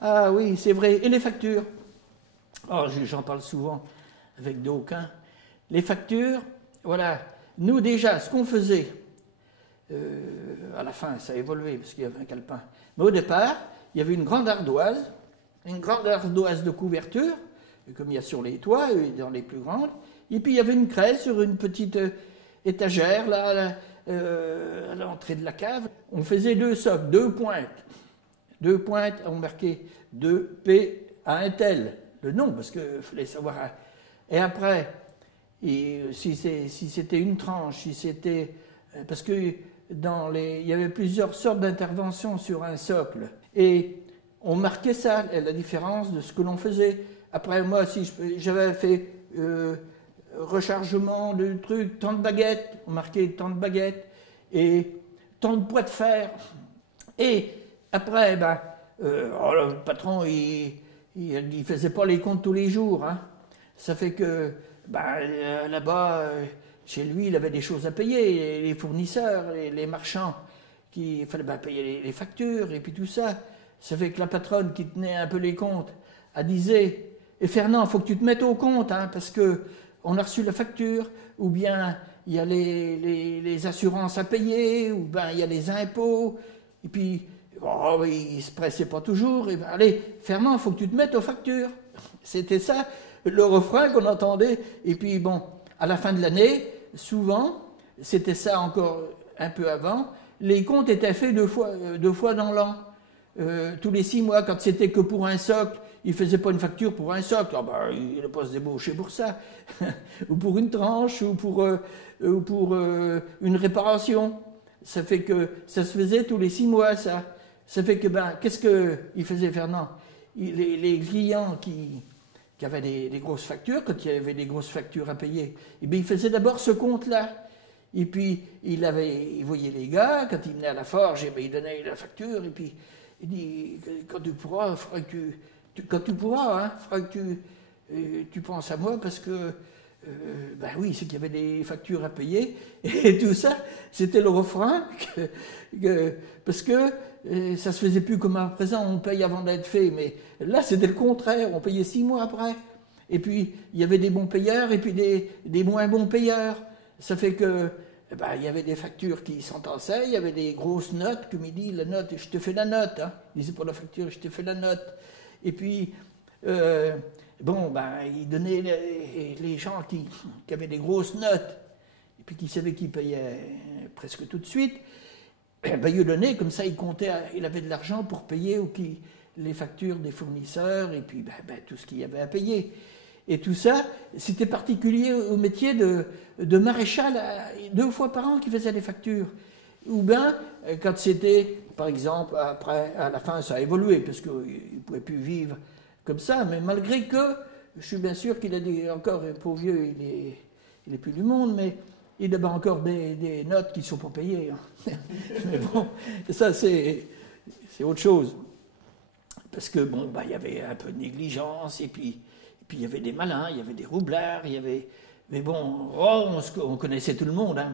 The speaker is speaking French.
Ah oui, c'est vrai. Et les factures? Oh, j'en parle souvent avec d'aucuns. Les factures, voilà. Nous déjà, ce qu'on faisait, à la fin, ça a évolué parce qu'il y avait un calepin. Mais au départ, il y avait une grande ardoise de couverture, comme il y a sur les toits et dans les plus grandes. Et puis il y avait une craie sur une petite étagère là, à l'entrée de la cave. On faisait deux socles, deux pointes. Deux pointes, on marquait 2P à un tel, le nom, parce qu'il fallait savoir. Et après, si c'était une tranche, si c'était. Parce que il y avait plusieurs sortes d'interventions sur un socle. Et on marquait ça, la différence de ce que l'on faisait. Après, moi, si j'avais fait rechargement de trucs, tant de baguettes, on marquait tant de baguettes, et tant de poids de fer. Et après, le patron, il faisait pas les comptes tous les jours. Hein. Ça fait que là-bas, chez lui, il avait des choses à payer, les fournisseurs, les marchands, il fallait payer les factures et puis tout ça. Ça fait que la patronne qui tenait un peu les comptes, elle disait, et Fernand, il faut que tu te mettes au compte, hein, parce que on a reçu la facture, ou bien il y a les assurances à payer, ou bien il y a les impôts, et puis il ne se pressait pas toujours, et allez, Fernand, il faut que tu te mettes aux factures. C'était ça, le refrain qu'on entendait, et puis bon, à la fin de l'année, souvent, c'était ça encore un peu avant, les comptes étaient faits deux fois dans l'an. Tous les 6 mois, quand c'était que pour un socle, il ne faisait pas une facture pour un socle. Il n'a pas se débauché pour ça. Ou pour une tranche, ou pour une réparation. Ça fait que ça se faisait tous les 6 mois, ça. Ça fait que, qu'est-ce qu'il faisait Fernand? Les clients qui avaient des grosses factures, quand il y avait des grosses factures à payer, il faisait d'abord ce compte-là. Et puis, il voyait les gars, quand ils venaient à la forge, il donnait la facture, et puis il dit, quand tu pourras, il faudra que tu penses à moi, parce que, oui, c'est qu'il y avait des factures à payer, et tout ça, c'était le refrain, parce que ça se faisait plus comme à présent, on paye avant d'être fait, mais là, c'était le contraire, on payait 6 mois après. Et puis, il y avait des bons payeurs, et puis des moins bons payeurs. Ça fait que, il y avait des factures qui s'entassaient, il y avait des grosses notes, comme il dit, la note, je te fais la note, hein. Il disait pas la facture, je te fais la note. Et puis, il donnait les gens qui avaient des grosses notes, et puis qui savaient qu'ils payaient presque tout de suite, il lui donnait, comme ça il comptait, il avait de l'argent pour payer les factures des fournisseurs, et puis tout ce qu'il y avait à payer. Et tout ça, c'était particulier au métier de maréchal, 2 fois par an qui faisait les factures. Ou bien, quand c'était, par exemple, après, à la fin, ça a évolué, parce qu'il ne pouvait plus vivre comme ça, mais malgré que, je suis bien sûr qu'il a encore, pour vieux, il est plus du monde, mais il a encore des notes qui ne sont pas payées. Hein. Mais bon, ça c'est autre chose. Parce que, il y avait un peu de négligence, et puis il y avait des malins, il y avait des roublards, il y avait... Mais bon, on connaissait tout le monde, hein.